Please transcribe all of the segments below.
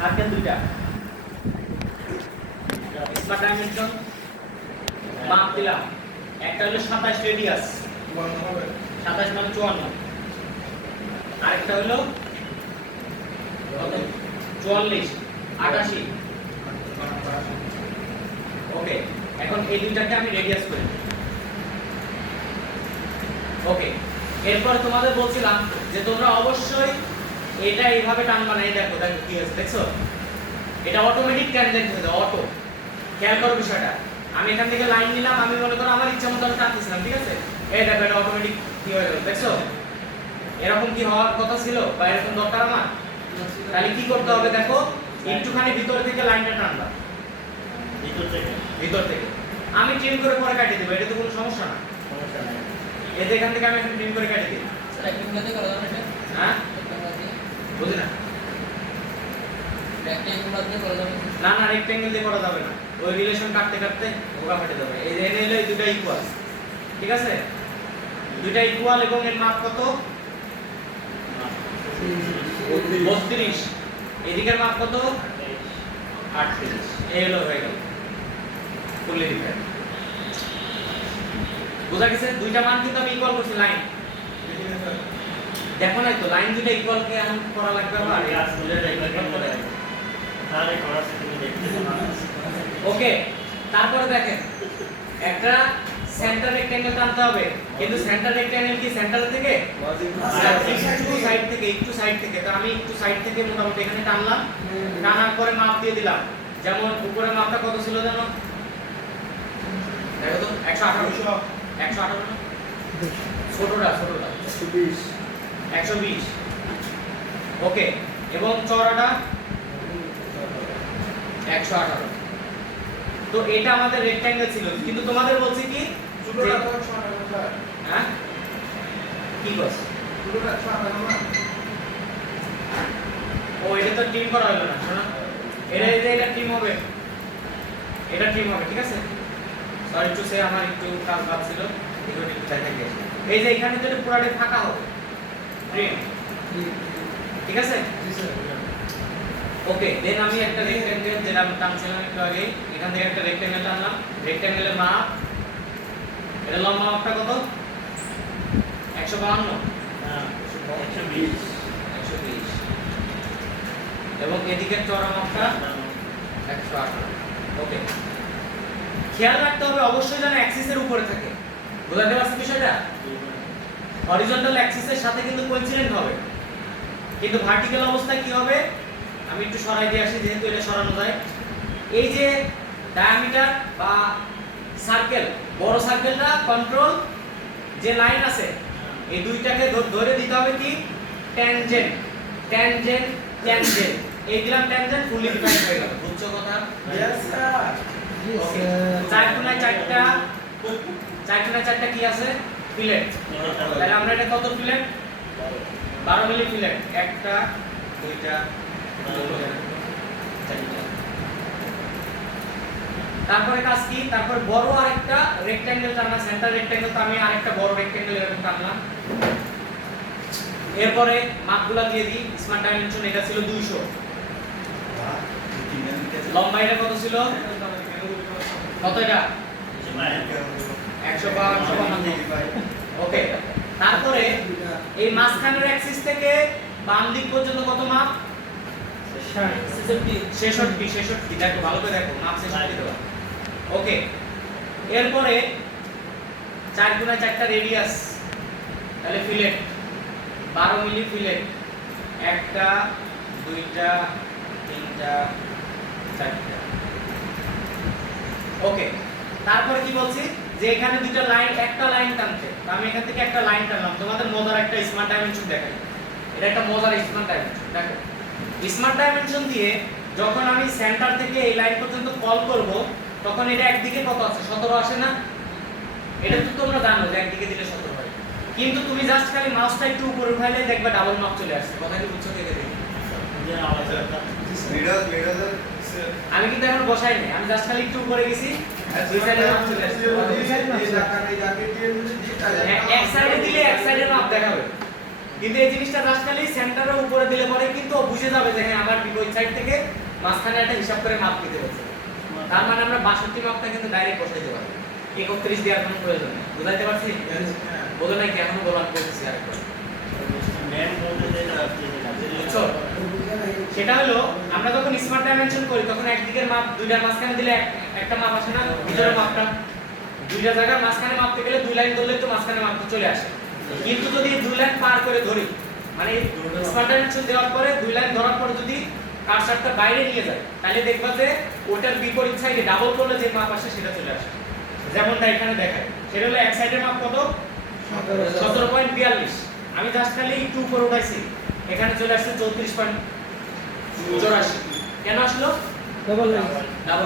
Circle দুইটা smart dimension মাপ দিলাম। একটা হলো 27 রেডিয়াস 27 মানে 54, আরেকটা হলো কত 44 88। ওকে, এখন এই দুইটাকে আমি রেডিয়াস করি। ওকে, এরপর তোমাদের বলছিলাম যে তোমরা অবশ্যই এটা এইভাবে টানবা না। এই দেখো দেখো কি আছে দেখছো, এটা অটোমেটিক ট্যানজেন্ট হয়ে যায়, অটো। খেয়াল করো বিষয়টা, আমি এখান থেকে লাইন নিলাম, আমি মনে করো আমার ইচ্ছা মতো টানতেছিলাম, ঠিক আছে? এই দেখো এটা অটোমেটিক কি হয়ে গেল দেখছো। এরকম কি হওয়ার কথা ছিল বা এরকম দরকার আমার? তাহলে কি করতে হবে দেখো, একটুখানি ভিতর থেকে লাইনটা টানবা, ভিতর থেকে। আমি ট্রিম করে পরে কাটিয়ে দেব, এটা তো কোনো সমস্যা না। এই যে এখান থেকে আমি এখন ট্রিম করে কাটিয়ে দিই। রেক্ট্যাঙ্গেল করা যাবে এটা? হ্যাঁ বুঝি না, রেক্ট্যাঙ্গেল দিয়ে করা যাবে না না রেক্ট্যাঙ্গেল দিয়ে করা যাবে না, ওই রিলেশন কাটতে কাটতে ওগা ফেটে যাবে। এই যে এনে হলো দুটো ইকুয়াল, ঠিক আছে? দুটো ইকুয়াল এবং এর মাপ কত 32, এদিকের মাপ কত 38। এই হলো হয়ে গেল ফুললি ডিফারেন্ট। বুঝা গেছে? দুইটা মান কিন্তু আমি ইকুয়াল করছি লাইন, দেখো নাই তো লাইন দুটো ইকুয়াল কে এখন করা লাগবে আবার এই আসলে ইকুয়াল করে তাহলে করা তুমি দেখতে পারো। ওকে, তারপরে দেখেন একটা সেন্টার রেক্ট্যাঙ্গেল টানতে হবে, কিন্তু সেন্টার রেক্ট্যাঙ্গেল কি সেন্টার থেকে একটু সাইড থেকে, একটু সাইড থেকে। তো আমি একটু সাইড থেকে মোটামুটি এখানে টানলাম, টানার পরে মাপ দিয়ে দিলাম। যেমন উপরের মাপটা কত ছিল জানো? দেখো তো 118 118 না ছোটটা 120। ওকে, এবং চওড়াটা 118। তো এটা আমাদের রেক্ট্যাঙ্গেল ছিল, কিন্তু তোমাদের বলছি কি হ্যাঁ কি বস ও এটা তো ট্রিম করা হলো না, শোনা এটা ট্রিম হবে, এটা ট্রিম হবে, ঠিক আছে? সরি টু সে আমার একটু কাজ বাদ ছিল, এগুলো একটু দেখে গেছে। এই যে এখানে যদি পুরোটা ফাঁকা হবে ট্রিম, ঠিক আছে? ওকে, দেন আমি একটা রেক্ট্যাঙ্গেল যেটা আমি টানছিলাম একটু আগে, এখান থেকে একটা রেক্ট্যাঙ্গেল টানলাম। রেক্ট্যাঙ্গেলের মাপ, এটা লম্বা মাপটা কত 152 হ্যাঁ 120 এবং এদিকের চওড়া মাপটা 118। ওকে, খেয়াল রাখতে হবে অবশ্যই যেন অ্যাক্সিসের উপরে থাকে। বুঝতে পারছেন বিষয়টা? হরিজন্টাল অ্যাক্সিসের সাথে কিন্তু কোইন্সিডেন্ট হবে, কিন্তু ভার্টিক্যাল অবস্থায় কি হবে আমি একটু সরাই দিয়ে আসি, যেহেতু এটা সরানো যায়। এই যে ডায়ামিটার বা সার্কেল, বড় সার্কেলটা কন্ট্রোল যে লাইন আছে এই দুইটাকে ধরে দিতে হবে কি ট্যানজেন্ট ট্যানজেন্ট ট্যানজেন্ট। এই দিলাম ট্যানজেন্ট, ফুললি ডিফাইন হয়ে গেল। বুঝছো কথা? Yes sir. চার কোণায় চারটা কি আছে ফিলেট। তাহলে আমরা এটা কত ফিলেট 12 মিলি ফিলেট, একটা দুইটা চারটা। তারপরে কাজ কি, তারপর বড় আরেকটা রেক্ট্যাঙ্গেল টানা, সেন্টার রেক্ট্যাঙ্গেল। তো আমি আরেকটা বড় রেক্ট্যাঙ্গেল এরকম টানলাম। এরপরে মাপগুলা দিয়ে দিই। স্মার্ট ডাইমেনশন এটা ছিল 200, লম্বা এটা কত ছিল কত এটা 152। ওকে, তারপরে এই মাঝখানের অ্যাক্সিস থেকে বাম দিক পর্যন্ত কত মাপ 66। দেখো ভালো করে দেখো, মাপ 66 দেওয়া। ওকে, এরপরে 4 গুণা 4টা রেডিয়াস, তাহলে ফিলেট 12 মিলি ফিলেট, একটা দুইটা তিনটা চারটা। ওকে, তারপরে কি বলছি যে এখানে দুইটা লাইন, একটা লাইন টানতে, আমি এখান থেকে একটা লাইন টানলাম। তোমাদের মজার একটা স্মার্ট ডাইমেনশন দেখাই, এটা একটা মজার স্মার্ট ডাইমেনশন। দেখো স্মার্ট ডাইমেনশন দিয়ে যখন আমি সেন্টার থেকে এই লাইন পর্যন্ত কল করব, তখন এটা একদিকে কত আছে 17 আসে না? এটা তো তোমরা জানো যে একদিকে দিলে 17 হয়, কিন্তু তুমি জাস্ট খালি মাউসটা একটু উপরে উঠাইলে দেখবে ডাবল মাপ চলে আসছে। কথা কি বুঝছো? থেকে দেখি আমি কিন্তু এখন বসাই নাই, আমি জাস্ট খালি একটু উপরে গেছি, দুই সাইডে মাপ চলে আসছে। এক সাইডে দিলে এক সাইডের মাপ দেখাবে, কিন্তু এই জিনিসটা জাস্ট খালি সেন্টারের উপরে দিলে পরে কিন্তু ও বুঝে যাবে যে হ্যাঁ আমার বিপরীত সাইড থেকে মাঝখানে একটা হিসাব করে মাপ দিতে বলছে। তার মানে আমরা 62 মাপটা কিন্তু ডাইরেক্ট বসাইতে পারি, 31 দেওয়ার কোনো প্রয়োজন নেই। বুঝাইতে পারছি? বলো নাই কেন বলার বলতেছি আরেকবার। ম্যাম বলতে যেটা আপনি বুঝছো? সেটা হলো আমরা যখন স্মার্ট ডাইমেনশন করি তখন একদিকের মাপ দুইটার মাঝখানে দিলে একটা মাপ আসে না, ভিতরের মাপটা দুইটা জায়গার মাঝখানে মাপতে গেলে দুই লাইন ধরলে তো মাঝখানে মাপটা চলে আসে। কিন্তু যদি এই দুই লাইন পার করে ধরি, মানে স্মার্ট ডাইমেনশন দেওয়ার পরে দুই লাইন ধরার পরে যদি কার্সারটা বাইরে নিয়ে যায়, তাহলে দেখবা যে ওটার বিপরীত সাইডে ডাবল করলে যে মাপ আসে সেটা চলে আসে। যেমনটা এখানে দেখায়, সেটা হলো এক সাইডের মাপ কত 17.42। আমি জাস্ট খালি একটু উপরে উঠাইছি, এখানে চলে আসছে 34.84। কেন আসলো? ডাবল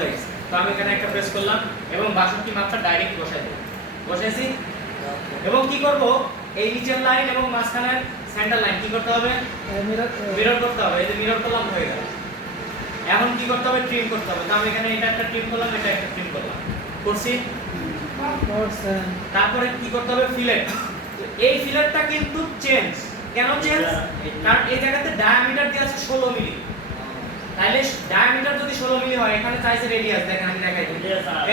হয়ে গেছে। তো আমি এখানে একটা প্রেস করলাম এবং 62 মাপটা ডাইরেক্ট বসাই দেব। বসাইছি এবং কি করব, এই নিচের লাইন এবং মাঝখানের সেন্টার লাইন কি করতে হবে? মিরর করতে হবে। এই যে মিরর করলাম, হয়ে গেল। এখন কি করতে হবে? ট্রিম করতে হবে। তো আমি এখানে এটা একটা ট্রিম করলাম, এটা একটা ট্রিম করলাম, করছি। তারপরে কি করতে হবে? ফিলেট। এই ফিলেটটা কিন্তু চেঞ্জ। কেন চেঞ্জ? কারণ এই জায়গাতে ডায়ামিটার দেওয়া আছে 16 মিলি। তাহলে ডায়ামিটার যদি 16 মিলি হয়, এখানে চাইছে রেডিয়াস, দেখেন আমি দেখাই দিই।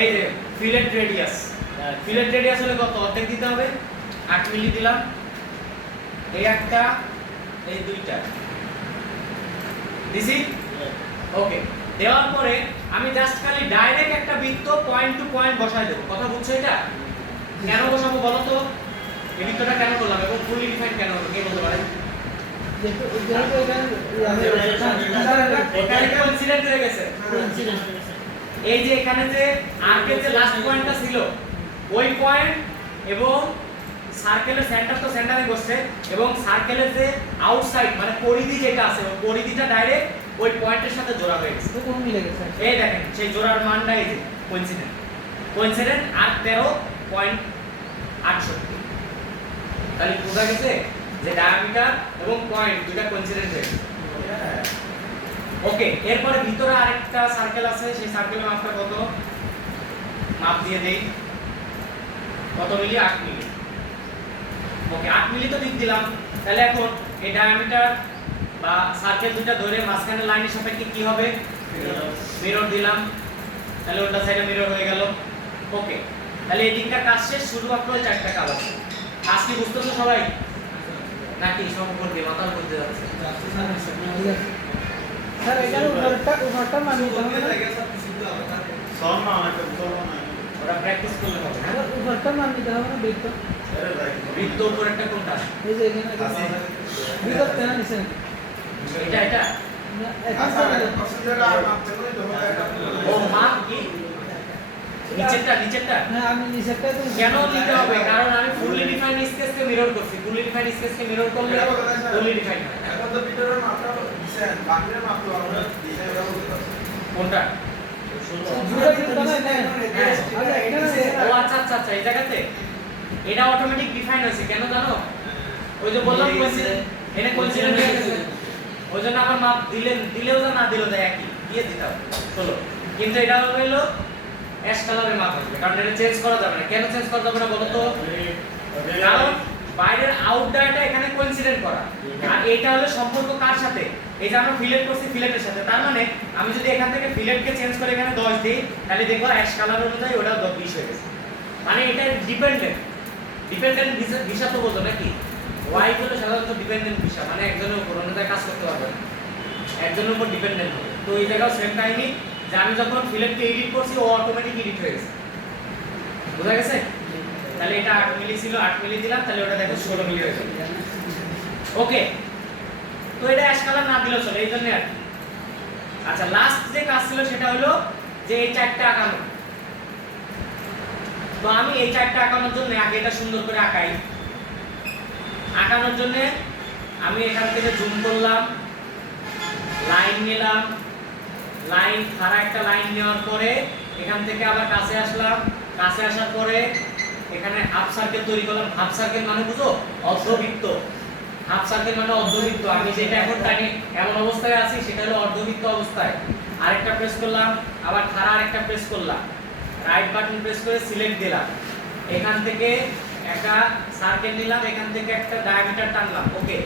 এই যে ফিলেট রেডিয়াস, ফিলেট রেডিয়াস হলে কত? অর্ধেক দিতে হবে। 8 মিলি দিলাম, এই একটা, এই দুইটা দিছি। ওকে, দেওয়ার পরে আমি জাস্ট খালি ডাইরেক্ট একটা বৃত্ত পয়েন্ট টু পয়েন্ট বসাই দেব। কথা বুঝছো? এটা কেন বসাবো বলো তো? এই বৃত্তটা কেন করলাম এবং ফুলি ডিফাইন কেন হলো, কে বলতে পারে? এখানে কোইন্সিডেন্ট হয়ে গেছে। এই যে এখানে যে আর্কের যে লাস্ট পয়েন্টটা ছিল, ওই পয়েন্ট এবং সার্কেলের সেন্টার তো সেন্টারে বসছে, এবং সার্কেলের যে আউটসাইড মানে পরিধি যেটা আছে, ওই পরিধিটা ডাইরেক্ট ওই পয়েন্টের সাথে জোড়া হয়ে গেছে। কোন মিলে গেছে? এই দেখেন সেই জোড়ার মানটা এই যে কোইন্সিডেন্ট আর 13.68। তাহলে বোঝা গেছে যে ডায়ামিটার এবং পয়েন্ট দুটো কোইন্সিডেন্ট হয়ে গেছে। ওকে, এরপরে ভিতরে আরেকটা সার্কেল আছে, সেই সার্কেলের মাপটা কত? মাপ দিয়ে দেই। কত মিলি? 8 মিলি। ওকে, 8 মিলি তো দিক দিলাম। তাহলে এখন এই ডায়ামিটার বা সার্কেল দুটো ধরে মাঝখানে লাইনের সাপেক্ষে কি হবে? মিরর দিলাম। তাহলে ওটা সাইডে মিরর হয়ে গেল। ওকে, তাহলে এই দিকটা কাজ শেষ, শুধুমাত্র ওই চারটা কাজ আছে। কাজ কি বুঝতেছো সবাই? নাকি সব উপর দিয়ে মাথার উপর দিয়ে যাচ্ছে? স্যার এটার উপরটা মানে শর্মা আমাকে শর্মা না ওরা প্র্যাকটিস করলে হবে। হ্যাঁ, উপরটা মানে দিতে হবে না বৃত্ত? বৃত্ত উপরেরটা কোনটা? এই যে এখানে বৃত্ত কেন নিছেন? এটা এখন স্যার ও মাপ কি? নিচেরটা হ্যাঁ আমি নিচেরটা তো কেন দিতে হবে? কারণ আমি ফুললি ডিফাইন্ড স্কেচকে মিরর করছি। ফুললি ডিফাইন্ড স্কেচকে মিরর করলে ফুললি ডিফাইন্ড হয়। এখন তো ভিতরের মাপটা দিছেন, বাকির মাপ তো আমরা ডিজাইন করা বলতে পারছি। কোনটা? জুড়ে দিতে হবে না। আচ্ছা এখানে ও আচ্ছা, এই জায়গাতে এটা অটোমেটিক ডিফাইন হয়েছে। কেন জানো? ওই যে বললাম কোইন্সিডেন্ট, এনে কোইন্সিডেন্ট হয়ে গেছে। ওই জন্য আমার মাপ দিলেও যা না দিলেও যা একই দিয়ে দিতাম। চলো, কিন্তু এটা হলো অ্যাশ কালারের মাপ আসবে, কারণ এটা চেঞ্জ করা যাবে না। কেন চেঞ্জ করা যাবে না বলো তো? কারণ বাইরের আউট ডায়াটা এখানে কোইন্সিডেন্ট করা, আর এটা হলো সম্পর্ক কার সাথে? এই যে আমরা ফিলেট করছি ফিলেটের সাথে। তার মানে আমি যদি এখান থেকে ফিলেটকে চেঞ্জ করে এখানে 10 দিই, তাহলে দেখো অ্যাশ কালার অনুযায়ী ওটা 20 হয়ে গেছে। মানে এটা ডিপেন্ডেন্ট ভিসা তো বলতো নাকি? ওয়াই হলো সাধারণত ডিপেন্ডেন্ট ভিসা, মানে একজনের উপর অন্য জায়গায় কাজ করতে পারবে না, একজনের উপর ডিপেন্ডেন্ট হবে। তো এই জায়গাও সেম টাইমই যে আমি যখন ফিলেটকে এডিট করছি ও অটোমেটিক এডিট হয়ে গেছে। বুঝা গেছে? তাহলে এটা 8 মিলি ছিল, 8 মিলি দিলাম, তাহলে ওটা দেখো 16 মিলি হয়ে গেল। ওকে, তো এটা অ্যাশ কালার না দিলেও চলে, এই জন্য আর কি। আচ্ছা, লাস্ট যে কাজ ছিল সেটা হলো যে এই চারটা আঁকানো। তো আমি এই চারটা আঁকানোর জন্য আগে এটা সুন্দর করে আঁকাই। আঁকানোর জন্য আমি এখান থেকে জুম করলাম, লাইন নিলাম, লাইন খাড়া একটা লাইন নেওয়ার পরে এখান থেকে আবার কাছে আসলাম, কাছে আসার পরে এখানে হাফ সার্কেল তৈরি করলাম। হাফ সার্কেল মানে বুঝো? অর্ধবৃত্ত। হাফ সার্কেল মানে অর্ধবৃত্ত। আমি যেটা এখন টানি এমন অবস্থায় আছি সেটা হলো অর্ধবৃত্ত অবস্থায়। আরেকটা প্রেস করলাম, আবার খাড়া আরেকটা প্রেস করলাম, রাইট বাটন প্রেস করে সিলেক্ট দিলাম, এখান থেকে একটা সার্কেল নিলাম, এখান থেকে একটা ডায়ামিটার টানলাম। ওকে,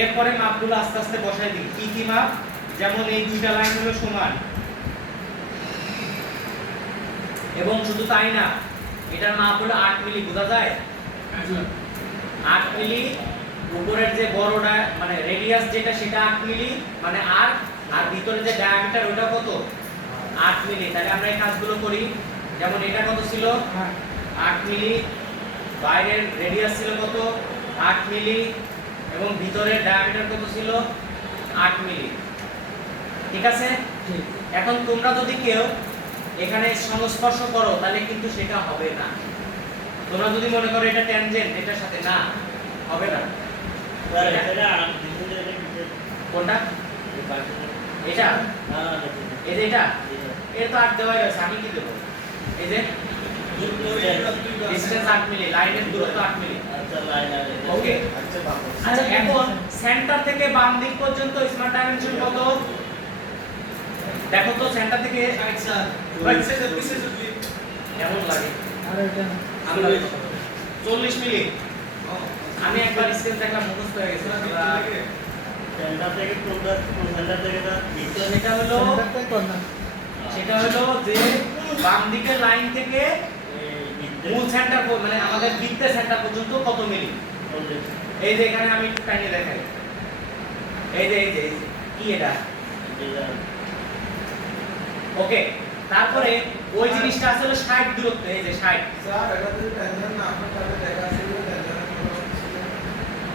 এরপরে মাপগুলো আস্তে আস্তে বসাই দিই। কি মাপ? যেমন এই দুইটা লাইন হলো সমান, এবং শুধু তাই না, এটার মাপ হলো 8 মিলি, বোঝা যায়? 8 মিলি, উপরের যে বড়টা মানে রেডিয়াস যেটা সেটা 8 মিলি মানে আর আর ভিতরে যে ডায়ামিটার ওটা কত? 8 মিলি। তাহলে আমরা এই কাজগুলো করি। যেমন এটা কত ছিল? 8 মিলি, বাইরের রেডিয়াস ছিল কত? 8 মিলি, এবং ভিতরের ডায়ামিটার কত ছিল? 8 মিলি। ঠিক আছে? এখন তোমরা যদি কেউ এখানে সংস্পর্শ করো তাহলে কিন্তু সেটা হবে না। তোমরা যদি মনে করো এটা ট্যানজেন্ট, এটার সাথে না, হবে না। কোনটা? এটা? এই যে এটা? এটা তো 8 দেওয়াই আছে, আমি কি দেবো? এই যে ডিসটেন্স 8 মিলি, লাইনের দূরত্ব 8 মিলি। ওকে, আচ্ছা এখন সেন্টার থেকে বাম দিক পর্যন্ত স্মার্ট ডাইমেনশন কত? দেখো তো সেন্টার থেকে কেমন লাগে? আমরা 40 মিলি। আমি একবার স্কেল দেখলাম, মুখস্থ হয়ে গেছে। সেটা হলো যে বাম দিকের লাইন থেকে মূল সেন্টার মানে আমাদের বৃত্তের সেন্টার পর্যন্ত কত মিলি? এই যে এখানে আমি একটু টাইনে দেখাই, এই যে কি এটা? ওকে, তারপরে ওই জিনিসটা আসলে 60 দূরত্ব, এই যে 60। স্যার এটা যদি ট্যানজেন্ট না আপনার তাহলে দেখা আছে যে ট্যানজেন্ট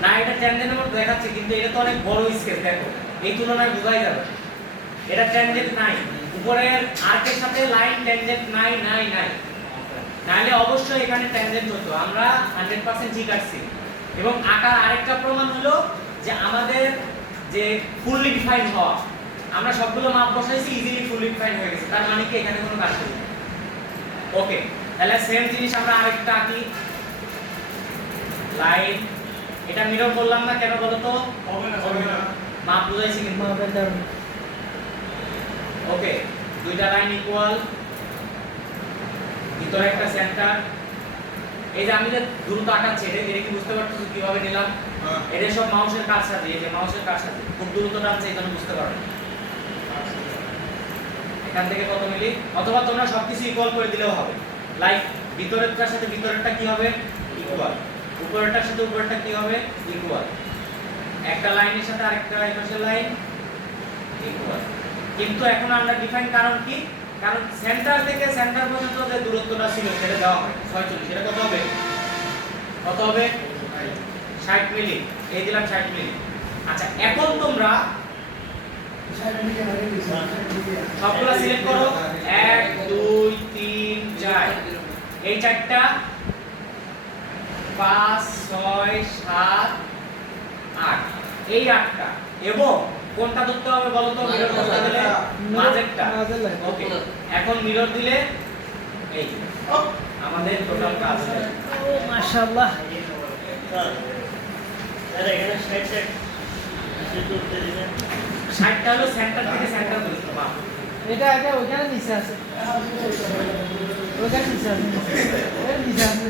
না, এটা ট্যানজেন্টের মতো দেখাচ্ছে, কিন্তু এটা তো অনেক বড় স্কেল, দেখো এই তুলনায় বোঝাই যাবে এটা ট্যানজেন্ট নাই। উপরের আর্কের সাথে লাইন ট্যানজেন্ট নাই। নাহলে অবশ্যই এখানে ট্যানজেন্ট হতো, আমরা 100% ঠিক আসছি। এবং আকার আরেকটা প্রমাণ হলো যে আমাদের যে ফুললি ডিফাইন হওয়া, আমরা সবগুলো মাপ বসাইছি, ইজিলি ফুললি ডিফাইন হয়ে গেছে, তার মানে কি এখানে কোনো কাজ নেই। ওকে, তাহলে সেম জিনিস আমরা আরেকটা আঁকি, লাইন। এটা মিরর বললাম না কেন বলো তো? হবে না মাপ বুঝাইছি কিন্তু। ওকে, দুইটা লাইন ইকুয়াল, ভিতরে একটা সেন্টার। এই যে আমি যে দ্রুত আঁকাচ্ছি, এটা কি বুঝতে পারছো কিভাবে নিলাম? এটা সব মাউসের কাজ সাথে, এই যে মাউসের কাজ সাথে খুব দ্রুত টানছে, এই জন্য বুঝতে পারো। এখান থেকে কত মিলি, অথবা তোমরা সবকিছু ইকুয়াল করে দিলেও হবে। লাইক ভিতরেরটার সাথে ভিতরেরটা কি হবে? ইকুয়াল। উপরেরটার সাথে উপরেরটা কি হবে? ইকুয়াল। একটা লাইনের সাথে আরেকটা পাশের লাইন ইকুয়াল। কিন্তু এখন আমরা ডিফাইন কারণ কি? কারণ সেন্টার থেকে সেন্টার পর্যন্ত যে দূরত্বটা ছিল সেটা দেওয়া হয় 46, সেটা কত হবে? 60 মিলি। এই দিলাম 60 মিলি। আচ্ছা, এখন তোমরা সবগুলো সিলেক্ট করো, 1 2 3 4, এই চারটা 5 6 7 8, এই 8টা। এবং কোনটা ধরতে হবে বলো তো? মিরর ধরতে গেলে মাঝেরটা। ওকে, এখন মিরর দিলে এই আমাদের টোটাল কাজ হয়ে যাবে। ও মাশাআল্লাহ, এখানে 60 60টা হলো সেন্টার থেকে সেন্টার দূরত্ব। বাহ, এটা ওখানে নিচে আছে, ওখানে নিচে আছে,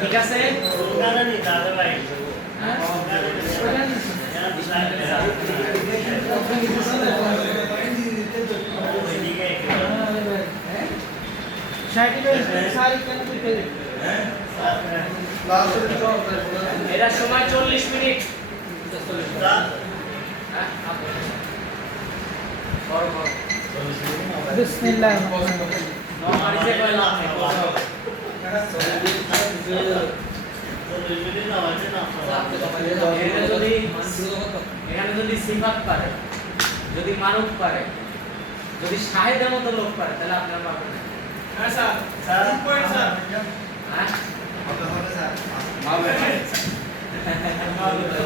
ঠিক আছে? ওখানে নি তাহলে লাইন হ্যাঁ ওখানে নিচে। এটার সময় 40 মিনিট। বিসমিল্লাহ। নরমালিতে কয় লাভ নেই, কত হবে? এখানে যদি সিফাত পারে, যদি মারুফ পারে, যদি শাহেদের মতো লোক পারে, তাহলে আপনার পাবেন না। হ্যাঁ স্যার 2 পয়েন্ট স্যার। হ্যাঁ, হবে স্যার।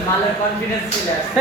মালের কনফিডেন্স চলে আসছে।